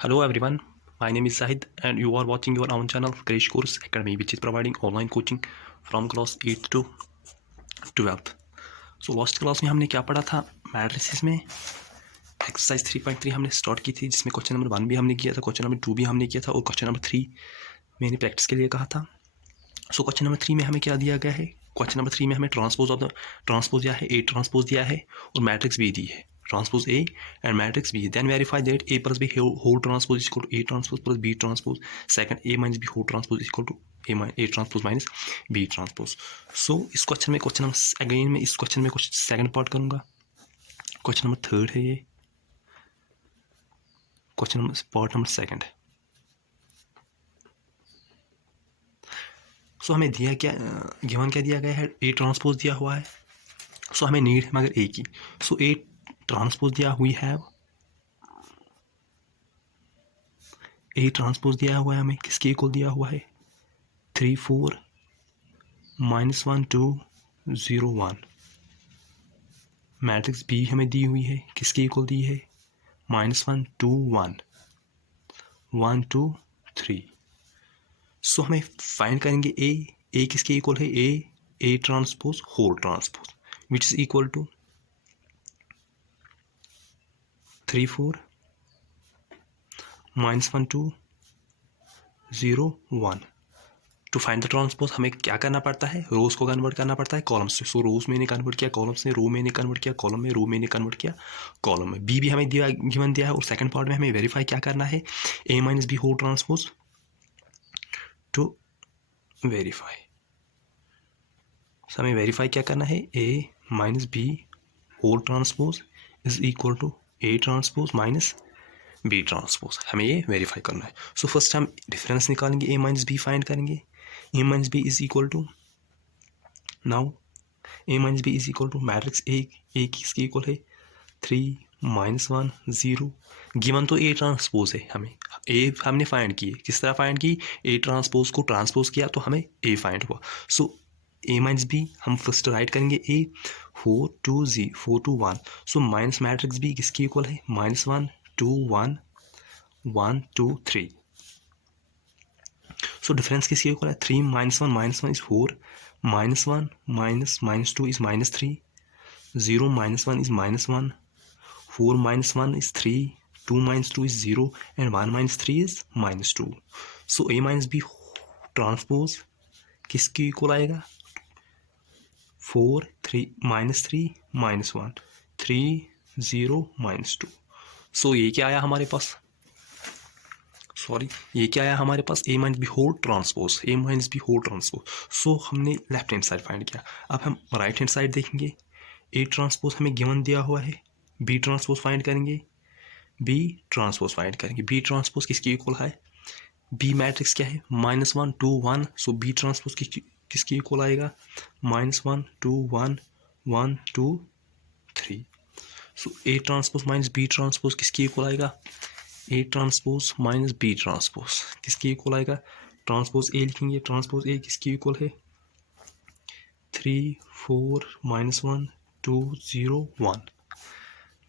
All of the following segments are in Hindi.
Hello everyone, my name is Zahid and you are watching your own channel Crash Course Academy, which is providing online coaching from class 8th to 12th. So last class में हमने क्या पढ़ा था? मैट्रिसेस में एक्सरसाइज 3.3 हमने स्टार्ट की थी, जिसमें क्वेश्चन नंबर 1 भी हमने किया था, क्वेश्चन नंबर 2 भी हमने किया था और क्वेश्चन नंबर 3 मैंने प्रैक्टिस के लिए कहा था. सो क्वेश्चन नंबर 3 में हमें क्या दिया गया है? क्वेश्चन नंबर 3 में हमें ट्रांसपोज दिया है, ए ट्रांसपोज दिया है और मैट्रिक्स भी दी है. Transpose A and matrix B. Then verify that A plus B whole transpose is equal to A transpose plus B transpose. Second, A minus B whole transpose is equal to A transpose minus B transpose. So इस क्वेश्चन में अगेन मैं इस क्वेश्चन में कुछ सेकंड पार्ट करूँगा. क्वेश्चन नंबर 3 है ये. Question number part number 2. सो हमें दिया क्या, गिवन क्या दिया गया है? A ट्रांसपोज दिया हुआ है. सो हमें नीड है मगर A की. सो A ट्रांसपोज दिया हुई है, ए ट्रांसपोज दिया हुआ है, हमें किसके इक्वल दिया हुआ है? 3 4 -1 2 0 1. मैट्रिक्स बी हमें दी हुई है, किसके इक्वल दी है? -1 2 1 1 2 3. सो हमें फाइंड करेंगे ए किसके इक्वल है? A transpose whole transpose which is equal to 3 4 -1 2 0 1. To find the transpose हमें क्या करना पड़ता है? रोज को कन्वर्ट करना पड़ता है कॉलम्स से. सो रोज मैंने कन्वर्ट किया कॉलम्स में, रो मैंने कन्वर्ट किया कॉलम में, रो मैंने कन्वर्ट किया कॉलम में. बी भी हमें गिवन दिया है और सेकंड पार्ट में हमें वेरीफाई क्या करना है? A minus B whole transpose to verify. हमें वेरीफाई क्या करना है? A minus B whole transpose is equal to A transpose minus B transpose. हमें ये वेरीफाई करना है. सो फर्स्ट हम डिफरेंस निकालेंगे, ए माइनस बी फाइंड करेंगे. A minus B is equal to, now A minus B is equal to matrix A किसके इक्वल है? 3 -1 0. गिवन तो A ट्रांसपोज है, हमें A हमने फाइंड की. किस तरह फाइंड की? A ट्रांसपोज को ट्रांसपोज किया तो हमें A फाइंड हुआ. सो A माइनस B हम फर्स्ट राइट करेंगे A 4 2 1. So minus matrix B किसके इक्वल है? -1 2 1 1 2 3. सो डिफरेंस किसके इक्वल है? 3 -1 is 4, -1 -2 is -3, 0 -1 is -1, 4 -1 is 3, 2 -2 is 0 and 1 -3 is -2. So A minus B transpose किसके इक्वल आएगा? 4 3 -3 -1 3 0 -2. सो ये क्या आया हमारे पास? ये क्या आया हमारे पास? ए माइनस बी होल ट्रांसपोज, ए माइनस बी होल ट्रांसपोज. सो हमने लेफ्ट हैंड साइड फाइंड किया. अब हम राइट हैंड साइड देखेंगे. ए ट्रांसपोज हमें गिवन दिया हुआ है, बी ट्रांसपोज फाइंड करेंगे. बी ट्रांसपोज किसकी इक्वल है? बी मैट्रिक्स क्या है? -1 2 1. सो बी ट्रांसपोज किसकी इक्वल आएगा? -1 2 1 1 2 3. So A transpose minus B transpose किसकी इक्वल आएगा? A transpose minus B transpose किसकी इक्वल आएगा? ट्रांसपोज ए लिखेंगे. ट्रांसपोज ए किसकी इक्वल है? 3 4 -1 2 0 1.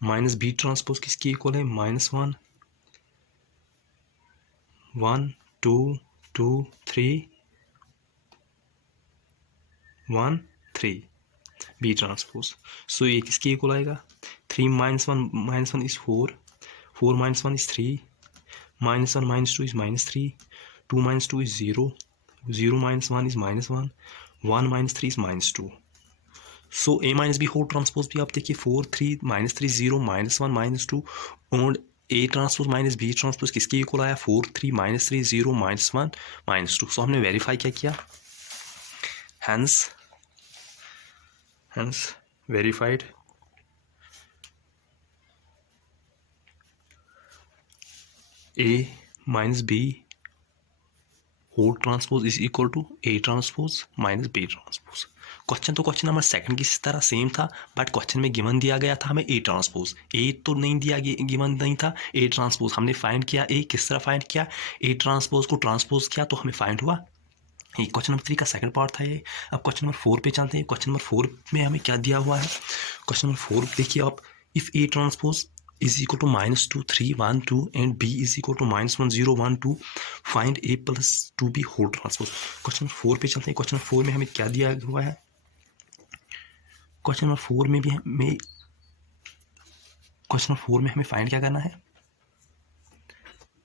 माइनस बी ट्रांसपोज किसकी इक्वल है? -1 1 2 2 3 1 3 बी ट्रांसपोज. सो ये किसकी इक्वल आएगा? 3 -1 is 4 -1 is 3, -1 -2 is -3, 2 -2 is 0, 0 -1 is -1, 1 -3 is -2. So A minus B whole transpose भी आप देखिए 4 3 -3 0 -1 -2 और A transpose minus B transpose किसके इक्वल आया? 4 3 -3 0 -1 -2. सो हमने वेरीफाई क्या किया? Hence verified A minus B whole transpose is equal to A transpose minus B transpose. Question number 2 की तरह सेम था, बट क्वेश्चन में गिवन दिया गया था हमें A ट्रांसपोज. A तो नहीं दिया, गिवन नहीं था. A ट्रांसपोज हमने फाइंड किया. A किस तरह फाइंड किया? A ट्रांसपोज को ट्रांसपोज किया तो हमें फाइंड हुआ. ये क्वेश्चन नंबर 3 का सेकंड पार्ट था ये. अब क्वेश्चन नंबर 4 पे चलते हैं. क्वेश्चन नंबर 4 में हमें क्या दिया हुआ है? क्वेश्चन नंबर 4 देखिए आप. If A transpose is equal to -2 3 1 2 and B is equal to -1 0 1 2 find A plus 2B whole transpose। Question number 4 पे चलते हैं। क्वेश्चन नंबर 4 में हमें क्या दिया हुआ है? क्वेश्चन नंबर 4 में हमें फाइंड क्या करना है?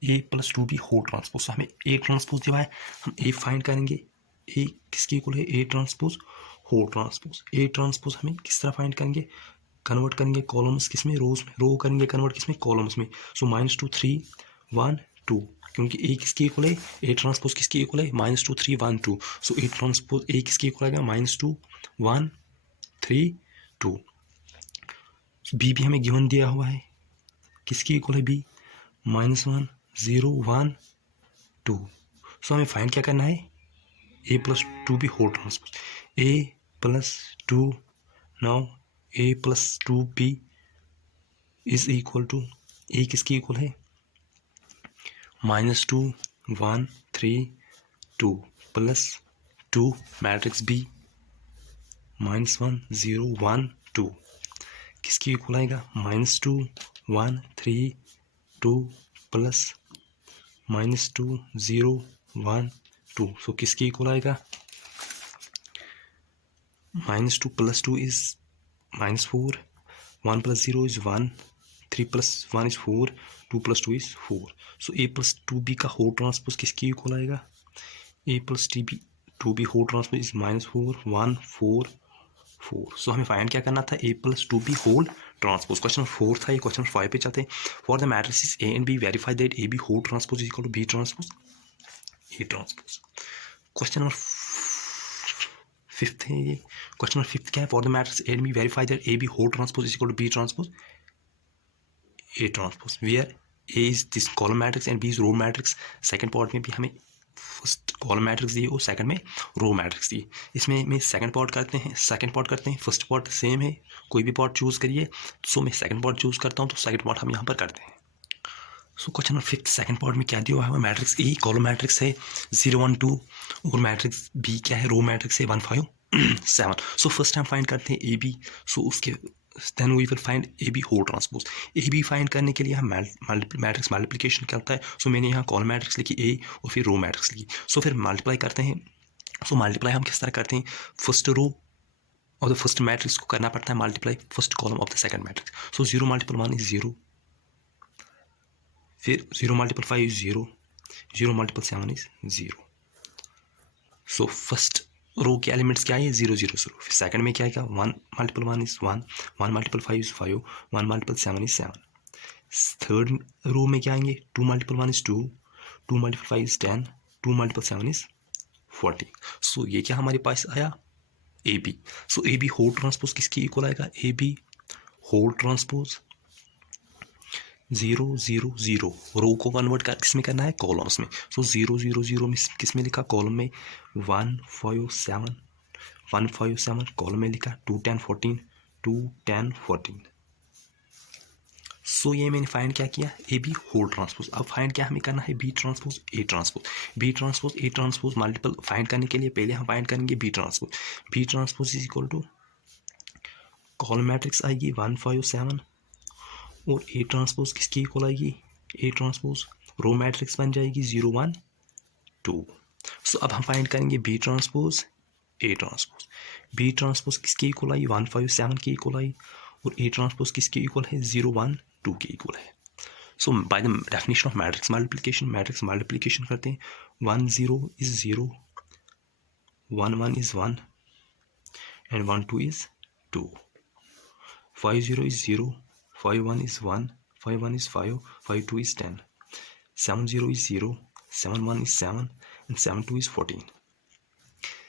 A plus 2B whole transpose। हमें A ट्रांसपोज दिया है, हम A फाइंड करेंगे। A किसके इक्वल है? A transpose whole transpose. A transpose हमें किस तरह फाइंड करेंगे? कन्वर्ट करेंगे कॉलम्स किस में? रोज में। रो करेंगे कन्वर्ट किस में? कॉलम्स में। सो -2 3 1 2, क्योंकि A किसके इक्वल है? A ट्रांसपोज किसके इक्वल है? -2 3 1 2। सो A ट्रांसपोज A किसके इक्वल आएगा? -2 1 3 2। B भी हमें गिवन दिया हुआ है, किसके इक्वल है B? -1 0 1 2। सो हमें फाइंड क्या करना है? A plus 2B whole transpose। A plus 2, now A plus 2B is equal to A किसकी इक्वल है? -2 1 3 2 plus 2 मैट्रिक्स B -1 0 1 2 किसकी इक्वल आएगा? -2 1 3 2 प्लस -2 0 1 2। सो किसकी इक्वल आएगा? -2 plus 2 is -4, 1 plus 0 is 1, 3 plus 1 is 4, 2 plus 2 is 4। So A plus 2B का होल ट्रांसपोज किसकी इक्वल आएगा? A plus 2B whole transpose is -4 1 4 4। So हमें फाइंड क्या करना था? A plus 2B whole transpose. Question number 4 था ये। क्वेश्चन नंबर 5 पे चलते हैं। For the matrices A and B verify that AB whole transpose is equal to B transpose A transpose. Question number 5th है ये। क्वेश्चन नंबर 5th क्या है? For the matrix A and B verify that AB whole transpose is equal to B transpose A transpose, where A is this column matrix and B is row matrix. Second part में भी हमें फर्स्ट कॉलम मैट्रिक्स दिए और सेकंड में रो मैट्रिक्स दिए। इसमें मैं सेकंड पार्ट करते हैं, फर्स्ट पार्ट सेम है, कोई भी पार्ट चूज करिए। सो मैं सेकंड पार्ट चूज करता हूँ, तो सेकंड पार्ट हम यहाँ पर करते हैं। सो क्वेश्चन नंबर 5 सेकंड पार्ट में क्या दिया हुआ है? मैट्रिक्स ए कॉलम मैट्रिक्स है 0 1 2 और मैट्रिक्स बी क्या है? रो मैट्रिक्स है 1 5 7। सो फर्स्ट हम फाइंड करते हैं ए बी। सो उसके then we will find A B whole transpose. A B find करने के लिए हम मैट्रिक्स मल्टीप्लिकेशन करता है। सो मैंने यहाँ कॉलम मैट्रिक्स लिखी ए और फिर रो मैट्रिक्स लिखी। सो फिर मल्टीप्लाई करते हैं। सो मल्टीप्लाई हम किस तरह करते हैं? First row of the first matrix को करना पड़ता है multiply first column of the second matrix. So 0 × 1 is 0, फिर 0 × 5 is 0, 0 × 7 is 0। So first row के एलिमेंट्स क्या है? 0 0 0। फिर सेकंड में क्या है? 1 × 1 is 1, 1 × 5 is 5, 1 × 7 is 7। Third row में क्या आएंगे? 2 × 1 इज 2, 2 × 5 इज 10, 2 × 7 इज 40। सो ये क्या हमारे पास आया? A B. So A B whole transpose किसकी इक्वल आएगा? A B whole transpose 0 0 0। Row को कन्वर्ट कर किस में करना है? कॉलम्स में। सो 0 0 0 में किस में लिखा? कॉलम में 1 5 7, 1 5 7 कॉलम में लिखा 2 10 14, 2 10 14। सो ये मैंने फाइंड क्या किया? A B whole transpose. अब फाइंड क्या हमें करना है? B transpose A transpose. B transpose A transpose multiple find करने के लिए पहले हम फाइंड करेंगे B transpose. B transpose is equal to column matrix आएगी 1 5 7 और ए ट्रांसपोज किसकी इक्वल आएगी? ए ट्रांसपोज रो मैट्रिक्स बन जाएगी 0 1 2। सो अब हम फाइंड करेंगे B transpose A transpose. B transpose किसकी इक्वल आई? 1 5 7 की इक्वल आई और ए ट्रांसपोज किसकी इक्वल है? 0 1 2 की इक्वल है। So by the definition of matrix multiplication करते हैं। 1 0 is 0, 1 1 is 1 and 1 2 is 2, 5 0 is 0, 5 1 is 1, 5 1 is 5, 5 2 is 10, 7 0 is 0, 7 1 is 7 and 7 2 is 14।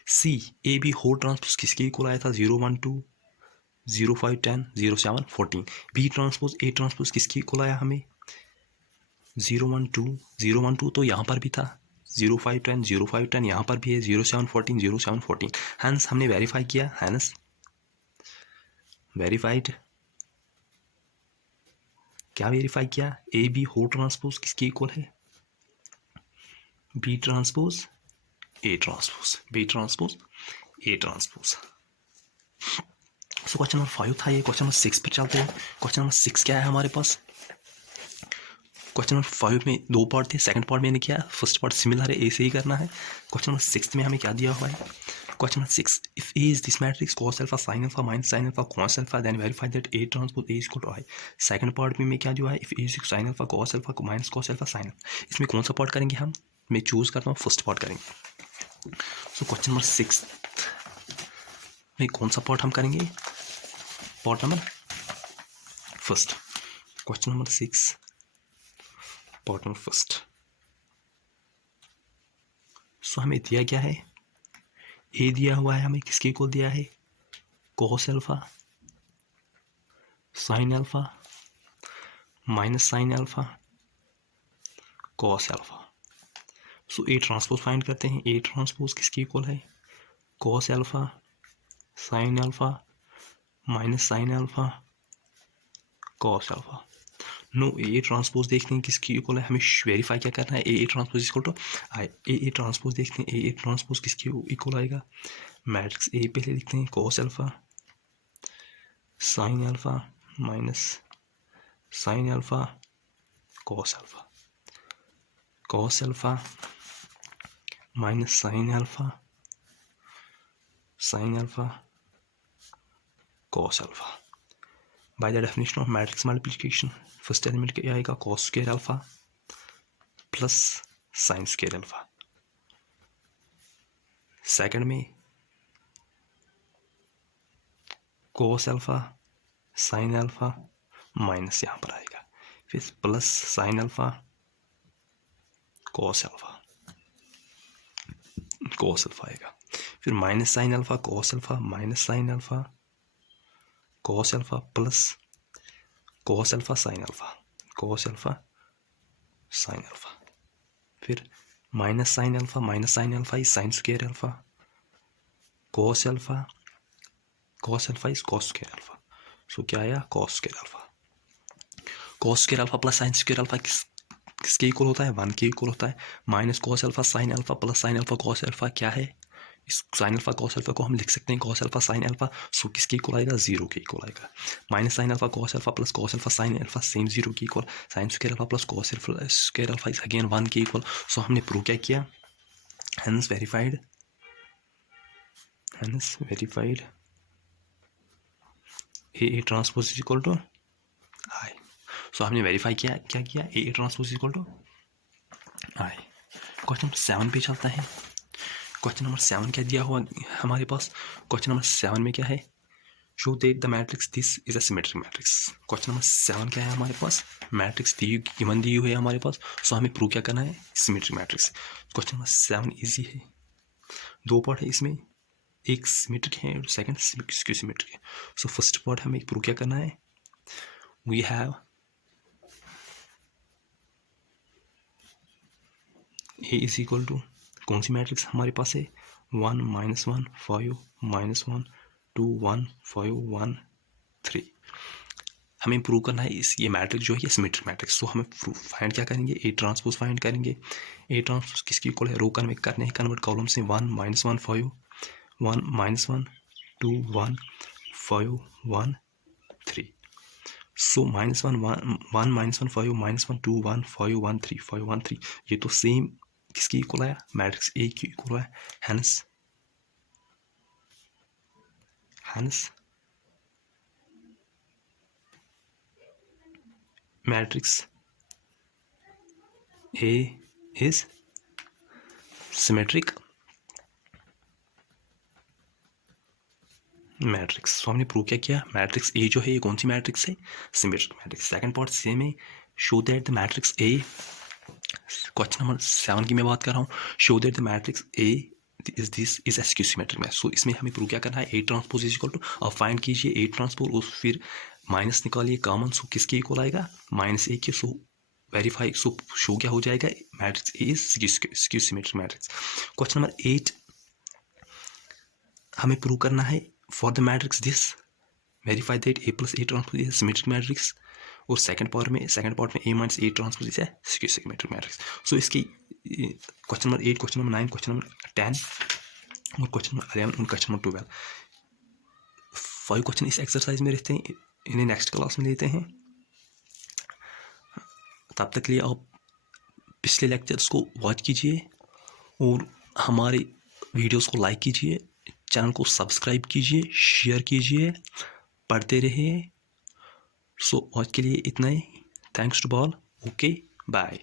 C A B whole transpose किसके इक्वल आया था? 0 1 2, 0 5 10, 0 7 14। B ट्रांसपोज A ट्रांसपोज किसके इक्वल आया हमें? 0 1 2, 0 1 2 तो यहाँ पर भी था, 0 5 10, 0 5 10 यहाँ पर भी है, 0 7 14, 0 7 14। हैंस हमने वेरीफाई किया, हैंस वेरीफाइड क्या वेरीफाई किया? ए बी होल ट्रांसपोज किसके इक्वल है? B transpose A transpose, B transpose A transpose. So question number 5 था ये। क्वेश्चन नंबर 6 पे चलते हैं। क्वेश्चन नंबर 6 क्या है हमारे पास? क्वेश्चन नंबर 5 में 2 पार्ट थे, सेकंड पार्ट मैंने किया, फर्स्ट पार्ट सिमिलर है, ऐसे ही करना है। क्वेश्चन नंबर 6 में हमें क्या दिया हुआ है? Question number 6, if A is this matrix cos alpha sin alpha minus sin alpha cos alpha then verify that A transpose A equal to I. Second part में क्या दिया है? If A is sin alpha cos alpha minus cos alpha sin alpha. इसमें कौन सा पार्ट करेंगे हम? मैं चूज करता हूँ फर्स्ट पार्ट करेंगे। सो क्वेश्चन नंबर 6 में कौन सा पार्ट हम करेंगे? Part number first. Question number 6 part number first. So हमें दिया क्या है? ए दिया हुआ है हमें, किसके इक्वल दिया है? cos alpha sin alpha minus sin alpha cos alpha. So A transpose find करते हैं। ए ट्रांसपोज किसके इक्वल है? cos alpha sin alpha minus sin alpha cos alpha. No, A transpose देखते हैं किसकी इक्वल है, हमें वेरीफाई क्या करना है? A transpose equal to I. A transpose देखते हैं, ए ट्रांसपोज किसकी इक्वल आएगा? मैट्रिक्स ए पहले लिखते हैं, cos alpha sin alpha minus sin alpha cos alpha, cos alpha minus sin alpha sin alpha cos alpha. By the definition of matrix multiplication, first element क्या आएगा? cos square alpha plus sin square alpha. Second में cos alpha sin alpha minus यहाँ पर आएगा, फिर plus sin alpha cos alpha आएगा, फिर minus sin alpha cos alpha minus sin alpha cos alpha plus cos alpha sin alpha cos alpha sin alpha, फिर minus sin alpha is sin square alpha cos alpha is cos square alpha. So क्या आया? cos square alpha plus sin square alpha किसके इक्वल होता है? 1 के इक्वल होता है। Minus cos alpha sin alpha plus sin alpha cos alpha क्या है? इस sin अल्फा cos अल्फा को हम लिख सकते हैं cos alpha sin alpha. So किसके इक्वल आएगा? 0 के इक्वल आएगा। Minus sin alpha cos alpha plus cos alpha sin alpha same 0 के equal. sin square alpha plus cos square alpha is again 1 के इक्वल। सो हमने प्रूव क्या किया? Hence verified A transpose is equal to I. So हमने वेरीफाई किया, क्या किया? A transpose equal to I. Question number 7 पे चलता है। क्वेश्चन नंबर 7 क्या दिया हुआ हमारे पास? क्वेश्चन नंबर 7 में क्या है? Show that the matrix this is a symmetric matrix. Question number 7 क्या है हमारे पास? मैट्रिक्स गिवन दी हुई है हमारे पास। सो हमें प्रूव क्या करना है? Symmetric matrix. Question number 7 easy है, 2 पार्ट है इसमें, एक सिमेट्रिक है और सेकंड स्क्यू सिमेट्रिक है। सो फर्स्ट पार्ट हमें प्रूव क्या करना है? We have A is equal to, कौन सी मैट्रिक्स हमारे पास है? 1 -1 5 -1 2 1 5 1 3। हमें प्रूव करना है ये मैट्रिक्स जो है ये सिमेट्रिक मैट्रिक्स। सो हमें फाइंड क्या करेंगे? ए ट्रांसपोज फाइंड करेंगे। ए ट्रांसपोज किसकी इक्वल है? रो कन्वर्ट करने हैं, कन्वर्ट कॉलम से 1 -1 5 1 -1 2 1 5 1 3। सो -1 -1 5 -1 2 1 5 1 3 5 1 3, ये तो सेम किसकी इक्वल है? मैट्रिक्स ए की इक्वल है। Hence matrix A is symmetric matrix. So हमने प्रूव क्या किया? मैट्रिक्स ए जो है ये कौन सी मैट्रिक्स है? Symmetric matrix. Second part same है, show that the matrix A, question number 7 की मैं बात कर रहा हूँ, show that the matrix A is skew symmetric matrix. So इसमें हमें प्रूव क्या करना है? A transpose is equal to, अब फाइंड कीजिए ए ट्रांसपोज और फिर माइनस निकालिए कॉमन। सो किसके इक्वल आएगा? माइनस ए के। सो वेरीफाई, सो शो क्या हो जाएगा? Matrix A is skew symmetric matrix. Question number 8 हमें प्रूव करना है for the matrix this verify that A plus A transpose is symmetric matrix. और सेकंड पार्ट में A minus A transpose is skew symmetric matrix. So इसकी question number 8, question number 9, question number 10 और क्वेश्चन नंबर 11 और क्वेश्चन नंबर 12, 5 क्वेश्चन इस एक्सरसाइज में रहते हैं, इन्हें नेक्स्ट क्लास में लेते हैं। तब तक के लिए आप पिछले लेक्चर्स को वॉच कीजिए और हमारे वीडियोस को लाइक कीजिए, चैनल को सब्सक्राइब कीजिए, शेयर कीजिए, पढ़ते रहिए। सो आज के लिए इतना ही। Thanks to all. Okay, bye.